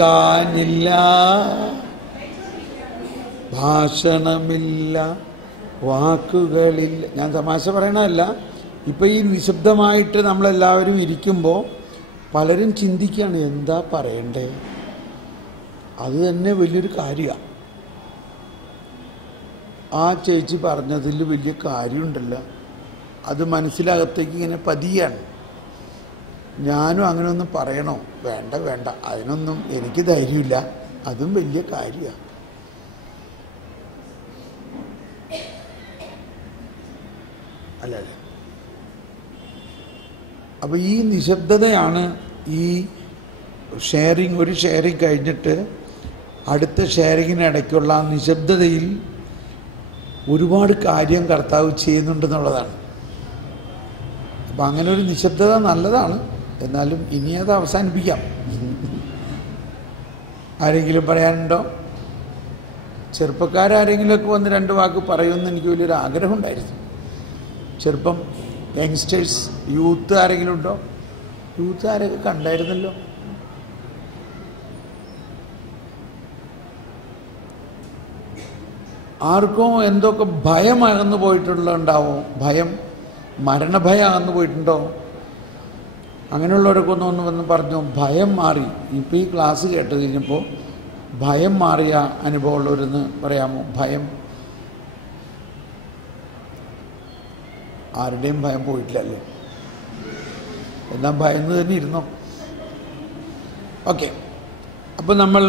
കാഞ്ഞില്ല, ഭാഷണമില്ല, വാക്കുകളില്ല. ഞാൻ തമാശ പറയണതല്ല. ഇപ്പം ഈ നിശബ്ദമായിട്ട് നമ്മളെല്ലാവരും ഇരിക്കുമ്പോൾ പലരും ചിന്തിക്കുകയാണ് എന്താ പറയണ്ടേ. അത് തന്നെ വലിയൊരു കാര്യമാണ്. ആ ചേച്ചി പറഞ്ഞതിൽ വലിയ കാര്യമുണ്ടല്ലോ, അത് മനസ്സിലകത്തേക്ക് ഇങ്ങനെ പതിയാണ്. ഞാനും അങ്ങനെ ഒന്നും പറയണോ? വേണ്ട വേണ്ട, അതിനൊന്നും എനിക്ക് ധൈര്യമില്ല. അതും വലിയ കാര്യമാണ്. അല്ലേ? അപ്പോൾ ഈ നിശബ്ദതയാണ് ഈ ഷെയറിങ്. ഒരു ഷെയറിങ് കഴിഞ്ഞിട്ട് അടുത്ത ഷെയറിങ്ങിനിടയ്ക്കുള്ള ആ നിശബ്ദതയിൽ ഒരുപാട് കാര്യം കർത്താവ് ചെയ്യുന്നുണ്ടെന്നുള്ളതാണ്. അപ്പം അങ്ങനെ ഒരു നിശബ്ദത നല്ലതാണ്. എന്നാലും ഇനി അത് അവസാനിപ്പിക്കാം. ആരെങ്കിലും പറയാനുണ്ടോ? ചെറുപ്പക്കാരെങ്കിലുമൊക്കെ വന്ന് രണ്ട് വാക്ക് പറയുമെന്ന് എനിക്ക് വലിയൊരു ആഗ്രഹം ഉണ്ടായിരുന്നു. ചെറുപ്പം, യങ്സ്റ്റേഴ്സ്, യൂത്ത് ആരെങ്കിലും ഉണ്ടോ? യൂത്ത് ആരൊക്കെ കണ്ടായിരുന്നല്ലോ. ആർക്കും എന്തൊക്കെ ഭയം അകന്നു പോയിട്ടുണ്ടാവോ? ഭയം, മരണഭയം അകന്നു പോയിട്ടുണ്ടോ? അങ്ങനെയുള്ളവരൊക്കെ ഒന്ന് വന്ന് പറഞ്ഞു ഭയം മാറി. ഇപ്പോൾ ഈ ക്ലാസ് കേട്ട് കഴിഞ്ഞപ്പോൾ ഭയം മാറിയ അനുഭവമുള്ളവരെന്ന് പറയാമോ? ഭയം, ആരുടെയും ഭയം പോയിട്ടില്ലല്ലേ? എന്നാൽ ഭയന്ന് തന്നെ ഇരുന്നോ? ഓക്കെ. അപ്പം നമ്മൾ